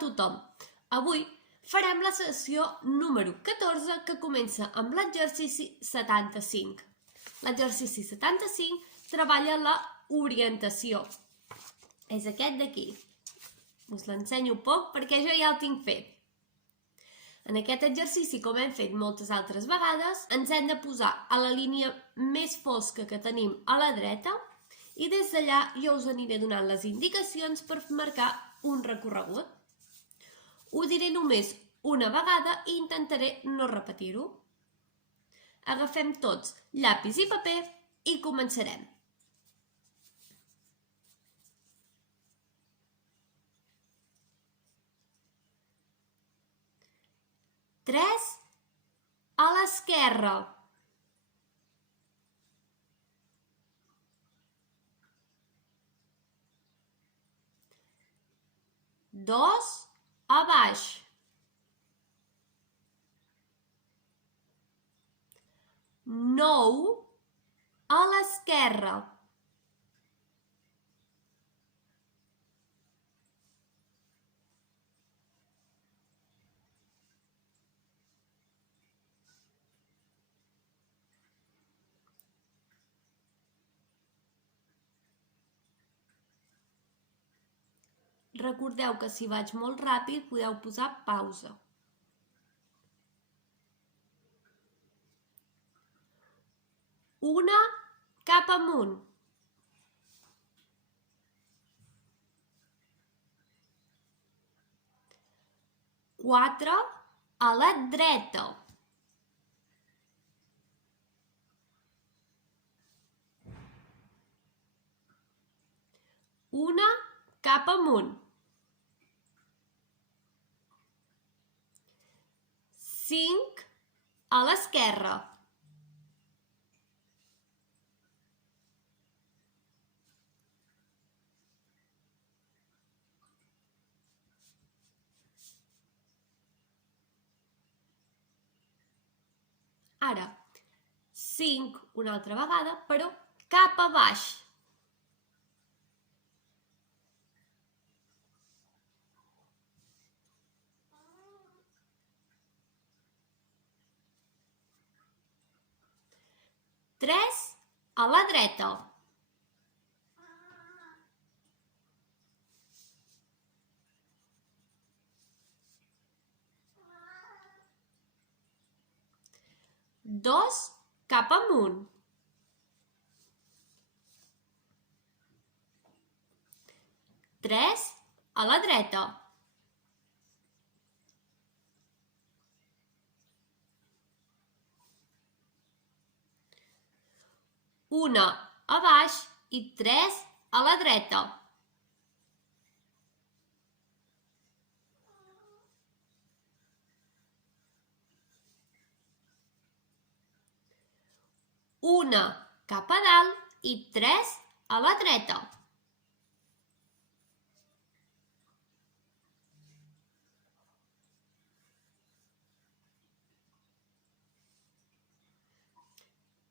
tothom. Avui farem la sessió número 14 que comença amb l'exercici 75. L'exercici 75 treballa la orientació. És aquest d'aquí. Us l'ensenyo poc perquè jo ja el tinc fet. En aquest exercici, com hem fet moltes altres vegades, ens hem de posar a la línia més fosca que tenim a la dreta i des d'allà jo us aniré donant les indicacions per marcar un recorregut. Ho diré només una vegada i intentaré no repetir-ho. Agafem tots llapis i paper i començarem. Tres a l'esquerra. Dos a baix. Nou a l'esquerra. Recordeu que si vaig molt ràpid podeu posar pausa. Una cap amunt. Quatre a la dreta. Una cap amunt. 5 a l'esquerra. Ara, 5 una altra vegada, però cap a baix. Tres a la dreta. Dos cap amunt. Tres a la dreta. Una a baix i 3 a la dreta. Una cap a dalt i 3 a la dreta.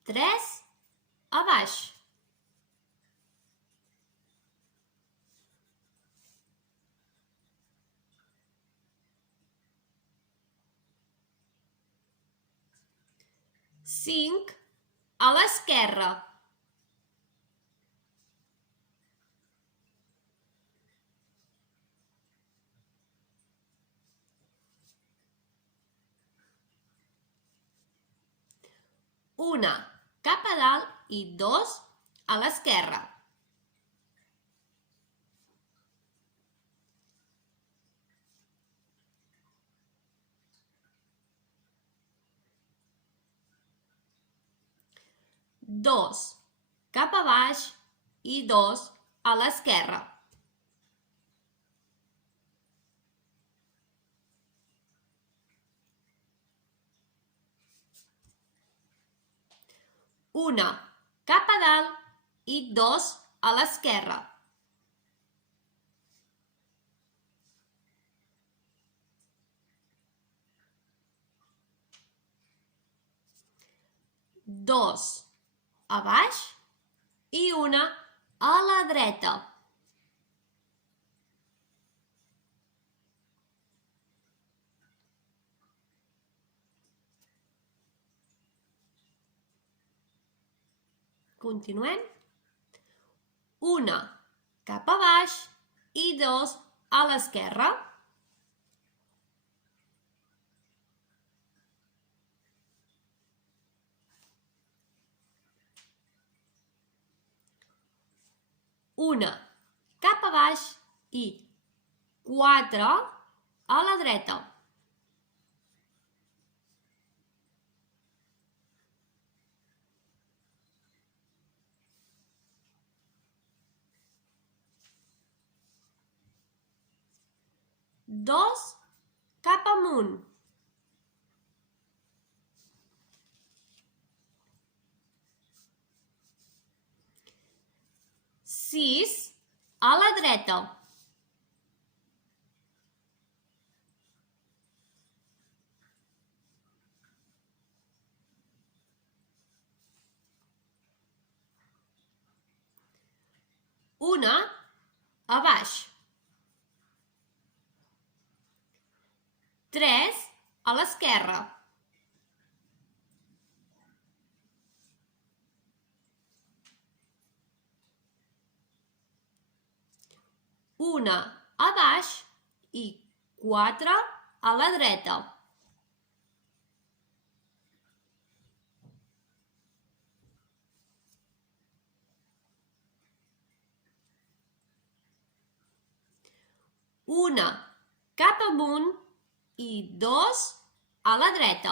Tres a baix. Cinc a l'esquerra. Una cap a dalt i 2 a l'esquerra. Dos cap a baix i 2 a l'esquerra. Una cap a dalt i 2 a l'esquerra. Dos a baix i una a la dreta. Continuem. Una cap a baix i dos a l'esquerra. Una cap a baix i 4 a la dreta. Dos cap amunt. Sis a la dreta. Una a baix. 3 a l'esquerra. Una a baix i 4 a la dreta. Una cap amunt i 2 a la dreta.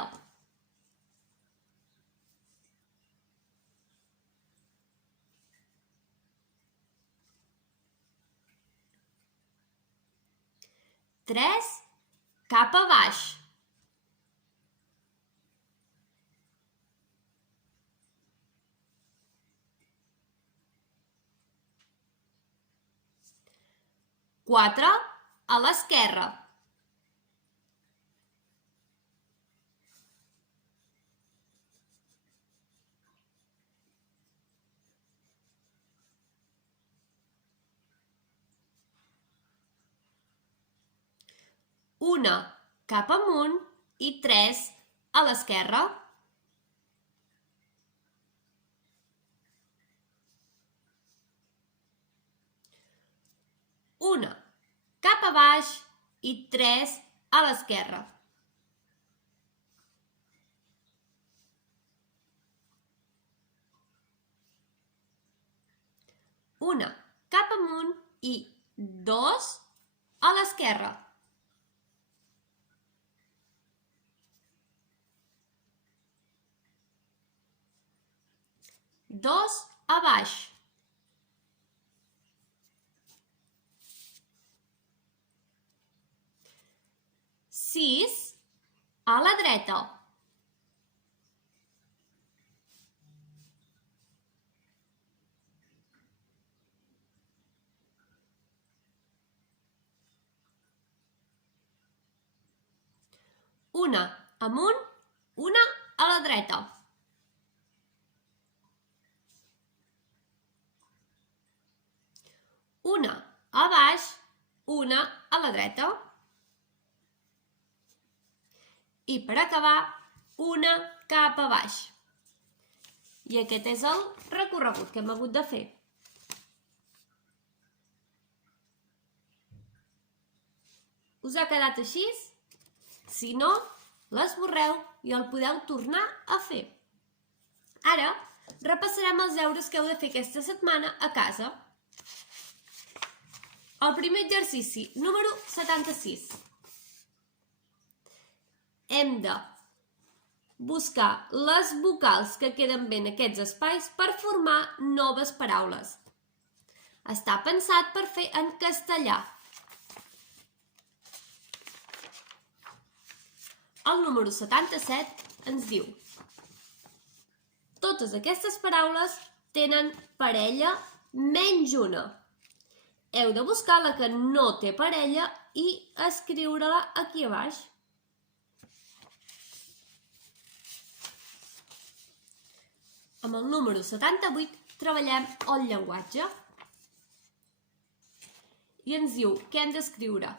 Tres cap a baix. Quatre a l'esquerra. Una cap amunt i 3 a l'esquerra. Una cap a baix i 3 a l'esquerra. Una cap amunt i 2 a l'esquerra. Dos a baix. Sis a la dreta. Una amunt, una a la dreta. Una a baix, una a la dreta. I per acabar, una cap a baix. I aquest és el recorregut que hem hagut de fer. Us ha quedat així? Si no, l'esborreu i el podeu tornar a fer. Ara, repassarem els deures que heu de fer aquesta setmana a casa. El primer exercici, número 76. Hem de buscar les vocals que queden bé en aquests espais per formar noves paraules. Està pensat per fer en castellà. El número 77 ens diu: totes aquestes paraules tenen parella menys una. Heu de buscar la que no té parella i escriure-la aquí a baix. Amb el número 78 treballem el llenguatge. I ens diu que hem d'escriure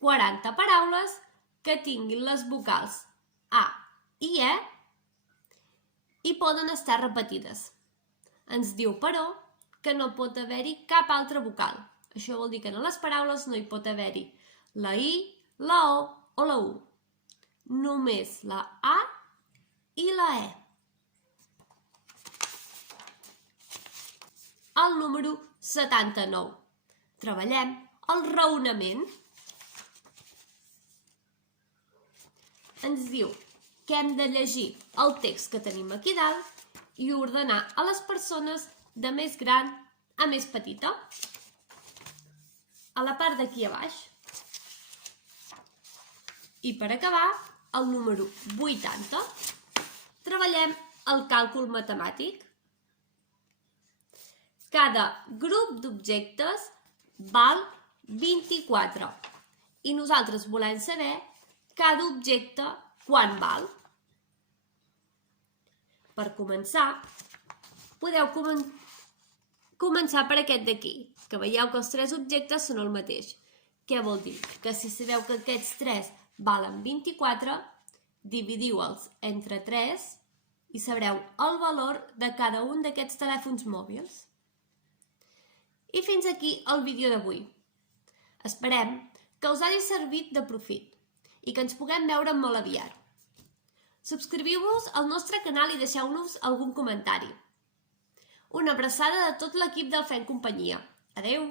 40 paraules que tinguin les vocals A i E i poden estar repetides. Ens diu, però, que no pot haver-hi cap altra vocal. Això vol dir que en les paraules no hi pot haver-hi la I, la O o la U. Només la A i la E. El número 79. Treballem el raonament. Ens diu que hem de llegir el text que tenim aquí dalt i ordenar a les persones de més gran a més petita. A la part d'aquí a baix. I per acabar, el número 80. Treballem el càlcul matemàtic. Cada grup d'objectes val 24 i nosaltres volem saber cada objecte quant val. Per començar, podeu començar per aquest d'aquí, que veieu que els 3 objectes són el mateix. Què vol dir? Que si sabeu que aquests 3 valen 24, dividiu-els entre 3 i sabreu el valor de cada un d'aquests telèfons mòbils. I fins aquí el vídeo d'avui. Esperem que us hagi servit de profit i que ens puguem veure molt aviat. Subscriviu-vos al nostre canal i deixeu-nos algun comentari. Una abraçada de tot l'equip del Fent Companyia. Adeu!